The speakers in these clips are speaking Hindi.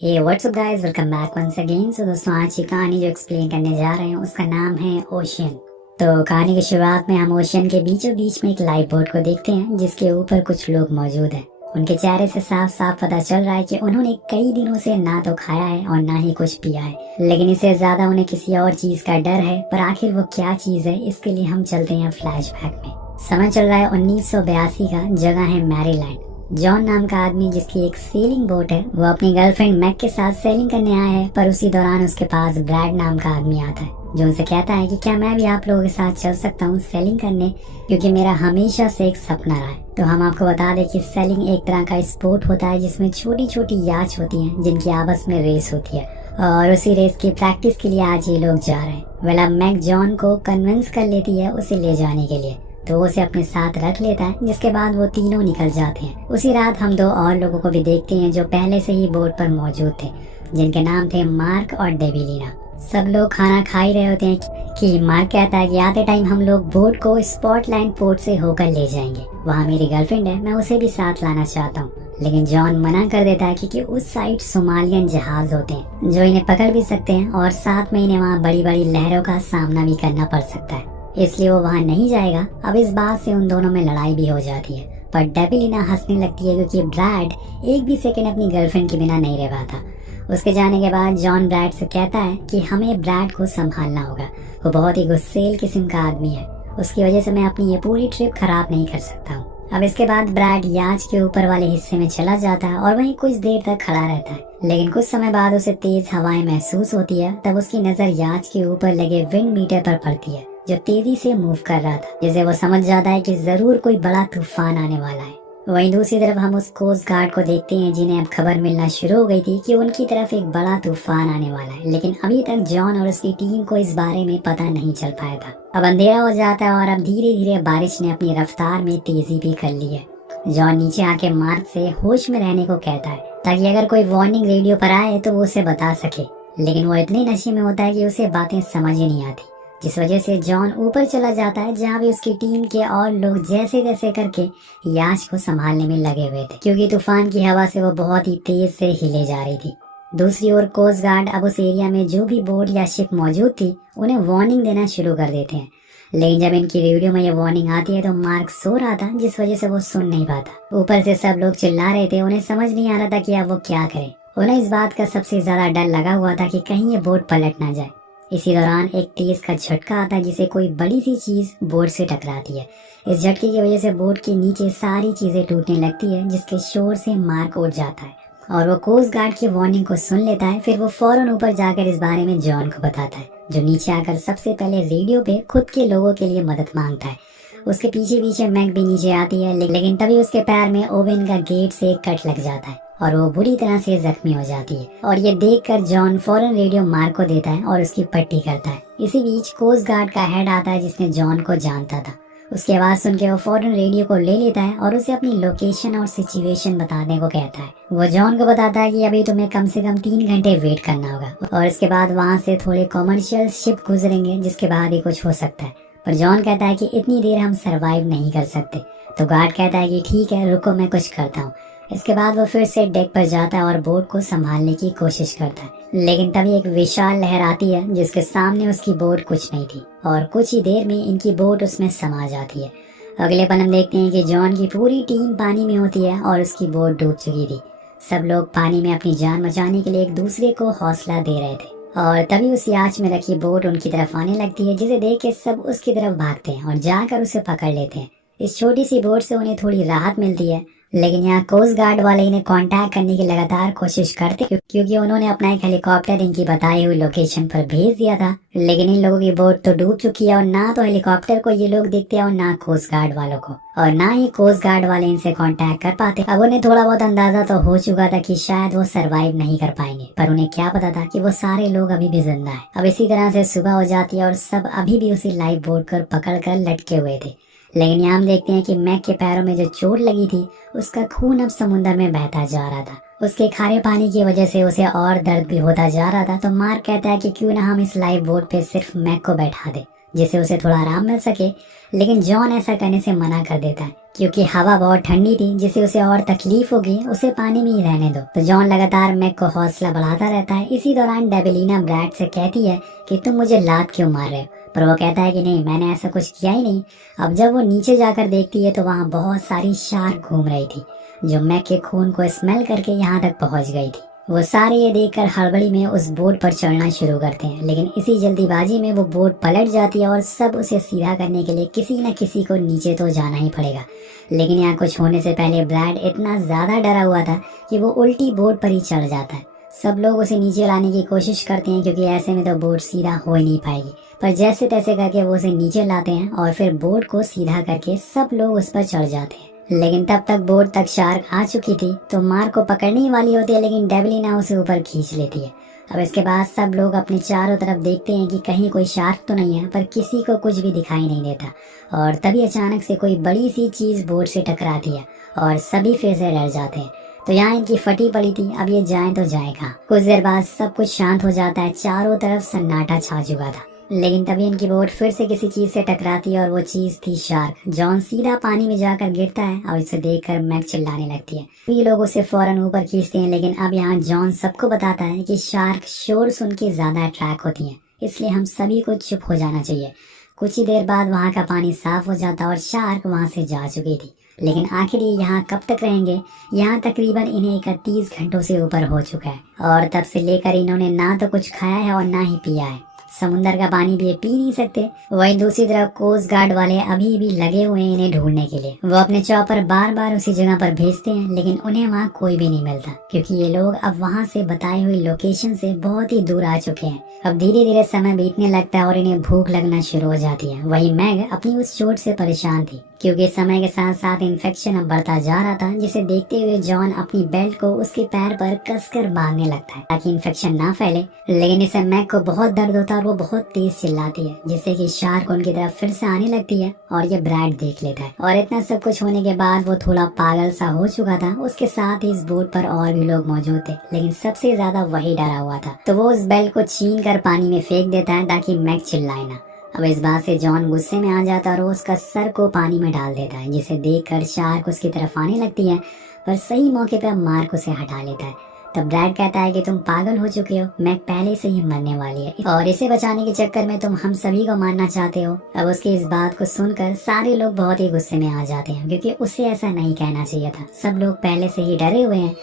हे what's up guys, welcome back once again. So दोस्तों, आज की कहानी जो एक्सप्लेन करने जा रहे हैं उसका नाम है ओशियन। तो कहानी की शुरुआत में हम ओशियन के बीचों बीच में एक लाइफ बोट को देखते हैं जिसके ऊपर कुछ लोग मौजूद हैं। उनके चेहरे से साफ साफ पता चल रहा है कि उन्होंने कई दिनों से ना तो खाया है और ना ही कुछ पिया है, लेकिन इससे ज्यादा उन्हें किसी और चीज का डर है। पर आखिर वो क्या चीज है, इसके लिए हम चलते हैं फ्लैशबैक में। समय चल रहा है 1982 का, जगह है मैरीलैंड। जॉन नाम का आदमी, जिसकी एक सेलिंग बोट है, वो अपनी गर्लफ्रेंड मैक के साथ सेलिंग करने आया है। पर उसी दौरान उसके पास ब्रैड नाम का आदमी आता है जो उनसे कहता है कि क्या मैं भी आप लोगों के साथ चल सकता हूँ सेलिंग करने, क्योंकि मेरा हमेशा से एक सपना रहा है। तो हम आपको बता दें कि सेलिंग एक तरह का स्पोर्ट होता है जिसमें छोटी छोटी याच होती हैं जिनकी आपस में रेस होती है, और उसी रेस की प्रैक्टिस के लिए आज ये लोग जा रहे हैं। वेल, अब मैक जॉन को कन्विंस कर लेती है उसे ले जाने के लिए, तो उसे अपने साथ रख लेता है, जिसके बाद वो तीनों निकल जाते हैं। उसी रात हम दो और लोगों को भी देखते हैं जो पहले से ही बोट पर मौजूद थे, जिनके नाम थे मार्क और डेविलिना। सब लोग खाना खा ही रहे होते हैं कि मार्क कहता है कि आते टाइम हम लोग बोट को स्पॉटलैंड पोर्ट से होकर ले जाएंगे, वहाँ मेरी गर्लफ्रेंड है, मैं उसे भी साथ लाना चाहता हूँ। लेकिन जॉन मना कर देता है क्योंकि उस साइड सोमालियन जहाज होते हैं जो इन्हें पकड़ भी सकते हैं, और साथ में इन्हें वहाँ बड़ी बड़ी लहरों का सामना भी करना पड़ सकता है, इसलिए वो वहाँ नहीं जाएगा। अब इस बात से उन दोनों में लड़ाई भी हो जाती है, पर डेविलिना हंसने लगती है क्योंकि ब्रैड एक भी सेकंड अपनी गर्लफ्रेंड के बिना नहीं रह पाता। उसके जाने के बाद जॉन ब्रैड से कहता है कि हमें ब्रैड को संभालना होगा, वो बहुत ही गुस्सेल किस्म का आदमी है, उसकी वजह से मैं अपनी ये पूरी ट्रिप खराब नहीं कर सकता हूँ। अब इसके बाद ब्रैड याच के ऊपर वाले हिस्से में चला जाता है और वहीं कुछ देर तक खड़ा रहता है, लेकिन कुछ समय बाद उसे तेज हवाएं महसूस होती है। तब उसकी नजर याच के ऊपर लगे विंड मीटर पर पड़ती है जो तेजी से मूव कर रहा था, जिसे वो समझ जाता है कि जरूर कोई बड़ा तूफान आने वाला है। वहीं दूसरी तरफ हम उस कोस्ट गार्ड को देखते हैं जिन्हें अब खबर मिलना शुरू हो गई थी कि उनकी तरफ एक बड़ा तूफान आने वाला है, लेकिन अभी तक जॉन और उसकी टीम को इस बारे में पता नहीं चल पाया था। अब अंधेरा हो जाता है और अब धीरे धीरे बारिश ने अपनी रफ्तार में तेजी भी कर ली है। जॉन नीचे आके मार्क से होश में रहने को कहता है ताकि अगर कोई वार्निंग रेडियो पर आए तो वो उसे बता सके, लेकिन वो इतने नशे में होता है कि उसे बातें समझ ही नहीं आती, जिस वजह से जॉन ऊपर चला जाता है जहाँ भी उसकी टीम के और लोग जैसे तैसे करके याच को संभालने में लगे हुए थे, क्योंकि तूफान की हवा से वो बहुत ही तेज से हिले जा रही थी। दूसरी ओर कोस्ट गार्ड अब उस एरिया में जो भी बोट या शिप मौजूद थी उन्हें वार्निंग देना शुरू कर देते हैं, लेकिन जब इनकी रेडियो में ये वार्निंग आती है तो मार्क सो रहा था, जिस वजह से वो सुन नहीं पाता। ऊपर से सब लोग चिल्ला रहे थे, उन्हें समझ नहीं आ रहा था कि अब वो क्या करें। उन्हें इस बात का सबसे ज्यादा डर लगा हुआ था कि कहीं ये बोट पलट ना जाए। इसी दौरान एक तेज का झटका आता है जिसे कोई बड़ी सी चीज बोट से टकराती है। इस झटके की वजह से बोट के नीचे सारी चीजें टूटने लगती है, जिसके शोर से मार्क उठ जाता है और वो कोस्ट गार्ड की वार्निंग को सुन लेता है। फिर वो फौरन ऊपर जाकर इस बारे में जॉन को बताता है, जो नीचे आकर सबसे पहले रेडियो पे खुद के लोगों के लिए मदद मांगता है। उसके पीछे पीछे मैक भी नीचे आती है, लेकिन तभी उसके पैर में ओवन का गेट से एक कट लग जाता है और वो बुरी तरह से जख्मी हो जाती है। और ये देखकर जॉन फौरन रेडियो मार्क को देता है और उसकी पट्टी करता है। इसी बीच कोस्ट गार्ड का हेड आता है जिसने जॉन को जानता था। उसकी आवाज सुन के वो फौरन रेडियो को ले लेता है और उसे अपनी लोकेशन और सिचुएशन बताने को कहता है। वो जॉन को बताता है कि अभी तुम्हें कम से कम 3 घंटे वेट करना होगा और इसके बाद वहाँ से थोड़े कॉमर्शियल शिप गुजरेंगे, जिसके बाद ही कुछ हो सकता है। पर जॉन कहता है कि इतनी देर हम सरवाइव नहीं कर सकते। तो गार्ड कहता है कि ठीक है, रुको, मैं कुछ करता हूँ। इसके बाद वो फिर से डेक पर जाता है और बोट को संभालने की कोशिश करता है, लेकिन तभी एक विशाल लहर आती है जिसके सामने उसकी बोट कुछ नहीं थी और कुछ ही देर में इनकी बोट उसमें समा जाती है। अगले पल हम देखते हैं कि जॉन की पूरी टीम पानी में होती है और उसकी बोट डूब चुकी थी। सब लोग पानी में अपनी जान बचाने के लिए एक दूसरे को हौसला दे रहे थे, और तभी उस याच में रखी बोट उनकी तरफ आने लगती है, जिसे देख के सब उसकी तरफ भागते हैं और जाकर उसे पकड़ लेते हैं। इस छोटी सी बोट से उन्हें थोड़ी राहत मिलती है, लेकिन यहाँ कोस्ट गार्ड वाले इन्हें कांटेक्ट करने की लगातार कोशिश करते, क्योंकि उन्होंने अपना एक हेलीकॉप्टर इनकी बताई हुई लोकेशन पर भेज दिया था। लेकिन इन लोगों की बोट तो डूब चुकी है और ना तो हेलीकॉप्टर को ये लोग दिखते हैं और ना कोस्ट गार्ड वालों को, और ना ही कोस्ट गार्ड वाले इनसे कांटेक्ट कर पाते। अब उन्हें थोड़ा बहुत अंदाजा तो हो चुका था कि शायद वो सरवाइव नहीं कर पाएंगे, पर उन्हें क्या पता था कि वो सारे लोग अभी भी जिंदा है। अब इसी तरह से सुबह हो जाती है और सब अभी भी उसी लाइफ बोट को पकड़ कर लटके हुए थे, लेकिन यहाँ हम देखते हैं कि मैक के पैरों में जो चोट लगी थी उसका खून अब समुद्र में बहता जा रहा था। उसके खारे पानी की वजह से उसे और दर्द भी होता जा रहा था। तो मार्क कहता है कि क्यों ना हम इस लाइफ बोट पे सिर्फ मैक को बैठा दे, जिससे उसे थोड़ा आराम मिल सके, लेकिन जॉन ऐसा करने से मना कर देता है क्योंकि हवा बहुत ठंडी थी जिससे उसे और तकलीफ होगी, उसे पानी में ही रहने दो। तो जॉन लगातार मैक को हौसला बढ़ाता रहता है। इसी दौरान डेबिलिना ब्रैड से कहती है कि तुम मुझे लात क्यों मार रहे हो, पर वो कहता है कि नहीं, मैंने ऐसा कुछ किया ही नहीं। अब जब वो नीचे जाकर देखती है तो वहाँ बहुत सारी शार्क घूम रही थी जो मैक के खून को स्मेल करके यहाँ तक पहुँच गई थी। वो सारे ये देखकर हड़बड़ी में उस बोट पर चढ़ना शुरू करते हैं, लेकिन इसी जल्दीबाजी में वो बोट पलट जाती है और सब उसे सीधा करने के लिए किसी न किसी को नीचे तो जाना ही पड़ेगा। लेकिन यहाँ कुछ होने से पहले ब्रैड इतना ज्यादा डरा हुआ था कि वो उल्टी बोट पर ही चढ़ जाता है। सब लोग उसे नीचे लाने की कोशिश करते हैं क्योंकि ऐसे में तो बोट सीधा हो ही नहीं पाएगी, पर जैसे तैसे करके वो उसे नीचे लाते हैं और फिर बोट को सीधा करके सब लोग उस पर चढ़ जाते हैं। लेकिन तब तक बोट तक शार्क आ चुकी थी तो मार्क को पकड़ने ही वाली होती है, लेकिन डेबिलिना उसे ऊपर खींच लेती है। अब इसके बाद सब लोग अपने चारों तरफ देखते हैं कि कहीं कोई शार्क तो नहीं है, पर किसी को कुछ भी दिखाई नहीं देता। और तभी अचानक से कोई बड़ी सी चीज बोट से टकराती है और सभी फिर से डर जाते हैं। तो यहाँ इनकी फटी पड़ी थी, अब ये जाए तो जाए कहाँ। कुछ देर बाद सब कुछ शांत हो जाता है, चारों तरफ सन्नाटा छा चुका था। लेकिन तभी इनकी बोट फिर से किसी चीज से टकराती है और वो चीज थी शार्क। जॉन सीधा पानी में जाकर गिरता है और इसे देखकर मैक चिल्लाने लगती है। ये लोग उसे फौरन ऊपर खींचते हैं, लेकिन अब यहाँ जॉन सबको बताता है कि शार्क शोर सुन के ज्यादा अट्रैक्ट होती है, इसलिए हम सभी को चुप हो जाना चाहिए। कुछ ही देर बाद वहाँ का पानी साफ हो जाता और शार्क वहाँ से जा चुकी थी। लेकिन आखिर ये यहाँ कब तक रहेंगे? यहाँ तकरीबन इन्हें 31 घंटों से ऊपर हो चुका है और तब से लेकर इन्होंने ना तो कुछ खाया है और ना ही पिया है। समुंदर का पानी भी ये पी नहीं सकते। वहीं दूसरी तरफ कोस्ट गार्ड वाले अभी भी लगे हुए हैं इन्हें ढूंढने के लिए। वो अपने चॉपर बार बार उसी जगह पर भेजते हैं, लेकिन उन्हें वहाँ कोई भी नहीं मिलता क्योंकि ये लोग अब वहाँ से बताई हुई लोकेशन से बहुत ही दूर आ चुके हैं। अब धीरे धीरे समय बीतने लगता है और इन्हें भूख लगना शुरू हो जाती है। वही मैग अपनी उस चोट से परेशान थी क्योंकि समय के साथ साथ इन्फेक्शन अब बढ़ता जा रहा था, जिसे देखते हुए जॉन अपनी बेल्ट को उसके पैर पर कसकर बांधने लगता है ताकि इन्फेक्शन ना फैले। लेकिन इसे मैग को बहुत दर्द होता है और वो बहुत तेज चिल्लाती है, जिससे कि शार्क उनकी तरफ फिर से आने लगती है और ये ब्रैड देख लेता है। और इतना सब कुछ होने के बाद वो थोड़ा पागल सा हो चुका था। उसके साथ ही इस बोट पर और भी लोग मौजूद थे, लेकिन सबसे ज्यादा वही डरा हुआ था। तो वो उस बेल्ट को छीन कर पानी में फेंक देता है ताकि मैग चिल्लाए ना। अब इस बात से जॉन गुस्से में आ जाता है और उसका सर को पानी में डाल देता है, जिसे देखकर शार्क उसकी तरफ आने लगती है, पर सही मौके पर मार्क उसे हटा लेता है। तब ब्रैड कहता है कि तुम पागल हो चुके हो, मैग पहले से ही मरने वाली है और इसे बचाने के चक्कर में तुम हम सभी को मारना चाहते हो। अब उसकी इस बात को सुनकर सारे लोग बहुत ही गुस्से में आ जाते हैं क्योंकि उसे ऐसा नहीं कहना चाहिए था। सब लोग पहले से ही डरे हुए हैं।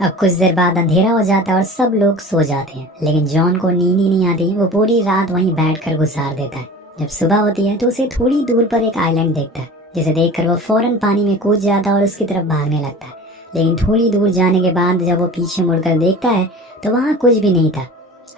अब कुछ देर बाद अंधेरा हो जाता है और सब लोग सो जाते हैं, लेकिन जॉन को नींद ही नहीं आती। वो पूरी रात वहीं बैठकर गुजार देता है। जब सुबह होती है तो उसे थोड़ी दूर पर एक आइलैंड देखता है, जिसे देखकर वो फौरन पानी में कूद जाता है और उसकी तरफ भागने लगता है। लेकिन थोड़ी दूर जाने के बाद जब वो पीछे मुड़कर देखता है तो वहाँ कुछ भी नहीं था।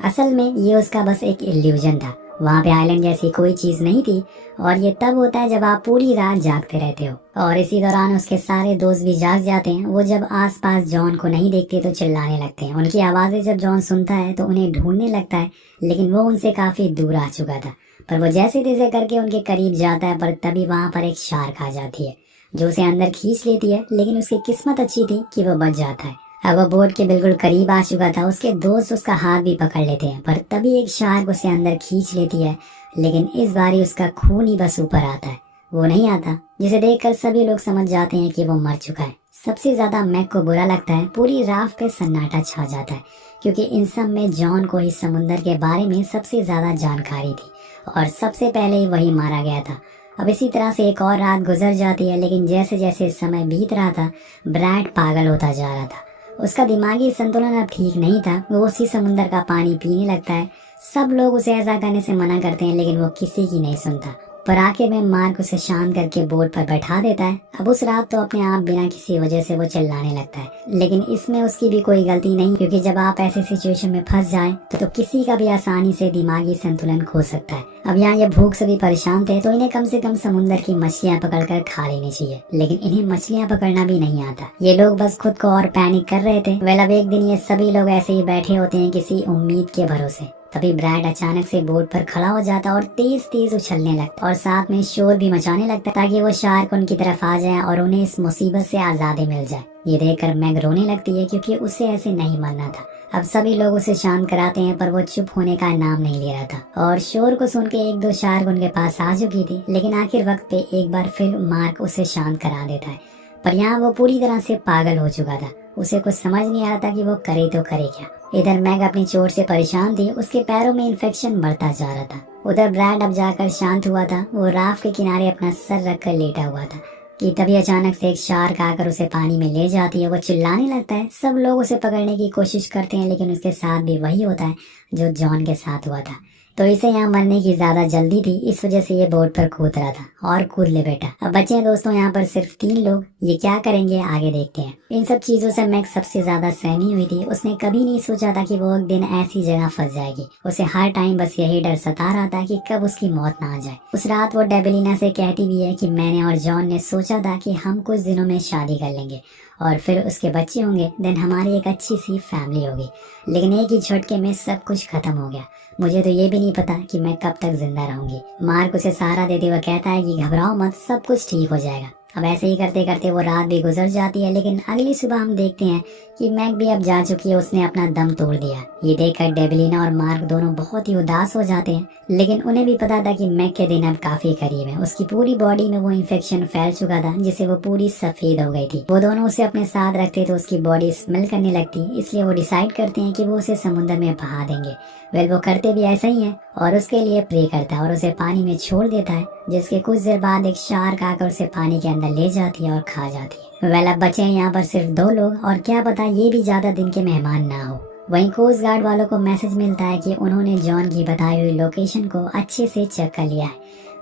असल में ये उसका बस एक इल्यूजन था। वहाँ पे आइलैंड जैसी कोई चीज नहीं थी और ये तब होता है जब आप पूरी रात जागते रहते हो। और इसी दौरान उसके सारे दोस्त भी जाग जाते हैं। वो जब आसपास जॉन को नहीं देखते तो चिल्लाने लगते हैं। उनकी आवाजें जब जॉन सुनता है तो उन्हें ढूंढने लगता है, लेकिन वो उनसे काफी दूर आ चुका था। पर वो जैसे तैसे करके उनके करीब जाता है, पर तभी वहाँ पर एक शार्क आ जाती है जो उसे अंदर खींच लेती है। लेकिन उसकी किस्मत अच्छी थी कि वो बच जाता है। अब वो बोट के बिल्कुल करीब आ चुका था। उसके दोस्त उसका हाथ भी पकड़ लेते हैं, पर तभी एक शार्क उसे अंदर खींच लेती है। लेकिन इस बारी उसका खून ही बस ऊपर आता है, वो नहीं आता, जिसे देखकर सभी लोग समझ जाते हैं कि वो मर चुका है। सबसे ज्यादा मैग को बुरा लगता है। पूरी राफ्ट पे सन्नाटा छा जाता है क्योंकि इन सब में जॉन को इस समुंदर के बारे में सबसे ज्यादा जानकारी थी और सबसे पहले ही वही मारा गया था। अब इसी तरह से एक और रात गुजर जाती है, लेकिन जैसे जैसे समय बीत रहा था ब्रैड पागल होता जा रहा था। उसका दिमागी संतुलन अब ठीक नहीं था। वो उसी समुंदर का पानी पीने लगता है। सब लोग उसे ऐसा करने से मना करते हैं, लेकिन वो किसी की नहीं सुनता। पर आखिर में मार्क उसे शांत करके बोट पर बैठा देता है। अब उस रात तो अपने आप बिना किसी वजह से वो चिल्लाने लगता है, लेकिन इसमें उसकी भी कोई गलती नहीं, क्योंकि जब आप ऐसे सिचुएशन में फंस जाएं तो किसी का भी आसानी से दिमागी संतुलन खो सकता है। अब यहाँ ये भूख से भी परेशान थे, तो इन्हें कम से कम समुंदर की मछलियाँ पकड़कर खा लेनी चाहिए, लेकिन इन्हें मछलियाँ पकड़ना भी नहीं आता। ये लोग बस खुद को और पैनिक कर रहे थे। वेल अब एक दिन ये सभी लोग ऐसे ही बैठे होते हैं किसी उम्मीद के भरोसे। तभी ब्रैड अचानक से बोट पर खड़ा हो जाता और तेज तेज उछलने लगता और साथ में शोर भी मचाने लगता ताकि वो शार्क उनकी तरफ आ जाए और उन्हें इस मुसीबत से आजादी मिल जाए। ये देखकर मैग रोने लगती है क्योंकि उसे ऐसे नहीं मरना था। अब सभी लोग उसे शांत कराते हैं पर वो चुप होने का नाम नहीं ले रहा था और शोर को सुन के एक दो शार्क उनके पास आ चुकी थी, लेकिन आखिर वक्त पे एक बार फिर मार्क उसे शांत करा देता है। पर यहाँ वो पूरी तरह से पागल हो चुका था, उसे कुछ समझ नहीं आ रहा था कि वो करे तो करे क्या। इधर मैग अपनी चोट से परेशान थी, उसके पैरों में इन्फेक्शन बढ़ता जा रहा था। उधर ब्रैड अब जाकर शांत हुआ था, वो राफ्ट के किनारे अपना सर रखकर लेटा हुआ था कि तभी अचानक से एक शार्क आकर उसे पानी में ले जाती है। वो चिल्लाने लगता है, सब लोग उसे पकड़ने की कोशिश करते हैं लेकिन उसके साथ भी वही होता है जो जॉन के साथ हुआ था। तो इसे यहाँ मरने की ज्यादा जल्दी थी, इस वजह से ये बोट पर कूद रहा था और कूद ले बेटा। अब बचे हैं दोस्तों यहाँ पर सिर्फ 3 लोग, ये क्या करेंगे आगे देखते हैं। इन सब चीजों से मैग सबसे ज्यादा सहमी हुई थी, उसने कभी नहीं सोचा था कि वो एक दिन ऐसी जगह फंस जाएगी। उसे हर टाइम बस यही डर सता रहा था कि कब उसकी मौत ना आ जाए। उस रात वो डेबिलिना से कहती भी है कि मैंने और जॉन ने सोचा था कि हम कुछ दिनों में शादी कर लेंगे और फिर उसके बच्चे होंगे, देन हमारी एक अच्छी सी फैमिली होगी, लेकिन एक ही झटके में सब कुछ खत्म हो गया। मुझे तो ये भी नहीं पता कि मैं कब तक जिंदा रहूंगी। मार्क उसे सहारा देते हुए कहता है कि घबराओ मत, सब कुछ ठीक हो जाएगा। अब ऐसे ही करते करते वो रात भी गुजर जाती है, लेकिन अगली सुबह हम देखते हैं कि मैग भी अब जा चुकी है, उसने अपना दम तोड़ दिया। ये देखकर डेबिलिना और मार्क दोनों बहुत ही उदास हो जाते हैं, लेकिन उन्हें भी पता था कि मैग के दिन अब काफी करीब है। उसकी पूरी बॉडी में वो इन्फेक्शन फैल चुका था जिससे वो पूरी सफेद हो गई थी। वो दोनों उसे अपने साथ रखते तो उसकी बॉडी स्मेल करने लगती, इसलिए वो डिसाइड करते हैं कि वो उसे समुद्र में बहा देंगे। वेल वो करते भी ऐसा ही है और उसके लिए प्रे करता है और उसे पानी में छोड़ देता है, जिसके कुछ देर बाद एक शार्क आकर उसे पानी के अंदर ले जाती है और खा जाती है। वेल अब बचे हैं यहाँ पर सिर्फ 2 लोग और क्या पता ये भी ज्यादा दिन के मेहमान ना हो। वहीं कोस्ट गार्ड वालों को मैसेज मिलता है कि उन्होंने जॉन की बताई हुई लोकेशन को अच्छे से चेक कर लिया है,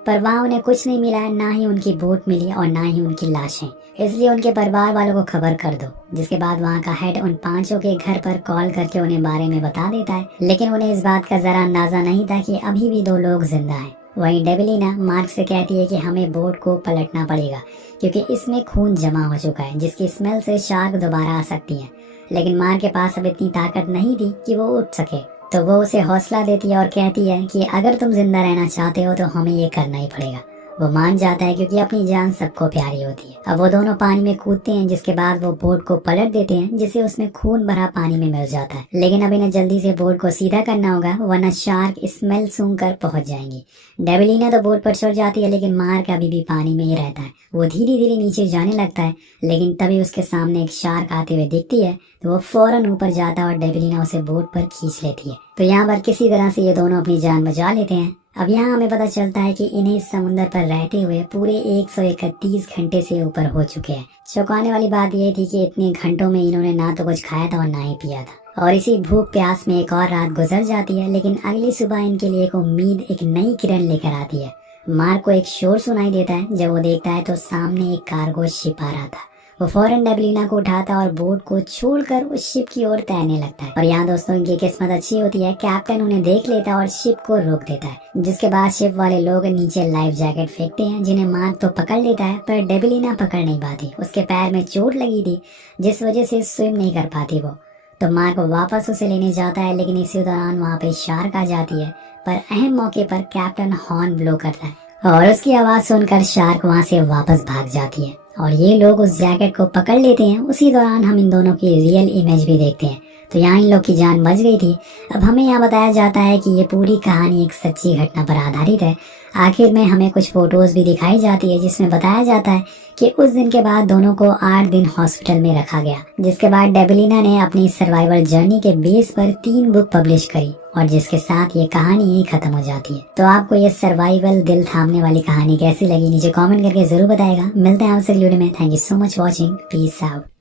पर वहाँ उन्हें कुछ नहीं मिला है, ना ही उनकी बोट मिली और ना ही उनकी लाशें। इसलिए उनके परिवार वालों को खबर कर दो। जिसके बाद वहाँ का हेड उन 5 के घर पर कॉल करके उन्हें बारे में बता देता है, लेकिन उन्हें इस बात का जरा अंदाजा नहीं था कि अभी भी 2 लोग जिंदा हैं। वहीं डेबिलिना मार्क से कहती है कि हमें बोट को पलटना पड़ेगा क्योंकि इसमें खून जमा हो चुका है, जिसकी स्मेल से शार्क दोबारा आ सकती है। लेकिन मार्क के पास अब इतनी ताकत नहीं थी कि वो उठ सके, तो वो उसे हौसला देती है और कहती है कि अगर तुम जिंदा रहना चाहते हो तो हमें ये करना ही पड़ेगा। वो मान जाता है क्योंकि अपनी जान सबको प्यारी होती है। अब वो दोनों पानी में कूदते हैं, जिसके बाद वो बोट को पलट देते हैं जिससे उसमें खून भरा पानी में मिल जाता है। लेकिन अब इन्हें जल्दी से बोट को सीधा करना होगा वरना शार्क स्मेल सूंघकर पहुंच जाएंगी। डेबिलिना तो बोट पर चढ़ जाती है, लेकिन मार्क अभी भी पानी में ही रहता है। वो धीरे धीरे नीचे जाने लगता है, लेकिन तभी उसके सामने एक शार्क आते हुए दिखती है तो वो फौरन ऊपर जाता है और डेबिलिना उसे बोट पर खींच लेती है। तो यहाँ पर किसी तरह से ये दोनों अपनी जान बचा लेते हैं। अब यहाँ हमें पता चलता है कि इन्हें इस समुद्र पर रहते हुए पूरे 131 घंटे से ऊपर हो चुके हैं। चौंकाने वाली बात यह थी कि इतने घंटों में इन्होंने ना तो कुछ खाया था और ना ही पिया था, और इसी भूख प्यास में एक और रात गुजर जाती है। लेकिन अगली सुबह इनके लिए एक उम्मीद, एक नई किरण लेकर आती है। मार्क को एक शोर सुनाई देता है। जब वो देखता है तो सामने एक कार्गो शिप आ रहा था। वो फौरन डेबिलिना को उठाता और बोट को छोड़कर उस शिप की ओर तैरने लगता है। और यहाँ दोस्तों इनकी किस्मत अच्छी होती है, कैप्टन उन्हें देख लेता है और शिप को रोक देता है। जिसके बाद शिप वाले लोग नीचे लाइफ जैकेट फेंकते हैं, जिन्हें मार्क तो पकड़ लेता है पर डेबिलिना पकड़ नहीं पाती। उसके पैर में चोट लगी थी जिस वजह से स्विम नहीं कर पाती वो। तो मार्क वापस उसे लेने जाता है, लेकिन इसी दौरान वहाँ पे शार्क आ जाती है। पर अहम मौके पर कैप्टन हॉर्न ब्लो करता है और उसकी आवाज सुनकर शार्क वहाँ से वापस भाग जाती है और ये लोग उस जैकेट को पकड़ लेते हैं। उसी दौरान हम इन दोनों की रियल इमेज भी देखते हैं। तो यहाँ इन लोग की जान बच गई थी। अब हमें यहाँ बताया जाता है कि ये पूरी कहानी एक सच्ची घटना पर आधारित है। आखिर में हमें कुछ फोटोज भी दिखाई जाती है जिसमें बताया जाता है कि उस दिन के बाद दोनों को 8 दिन हॉस्पिटल में रखा गया। जिसके बाद डेबिलिना ने अपनी सर्वाइवल जर्नी के बेस पर 3 बुक पब्लिश करी और जिसके साथ ये कहानी ही खत्म हो जाती है। तो आपको ये सर्वाइवल दिल थामने वाली कहानी कैसी लगी नीचे कमेंट करके जरूर बताएगा। मिलते हैं आपसे वीडियो में। Thank you so much watching. Peace out.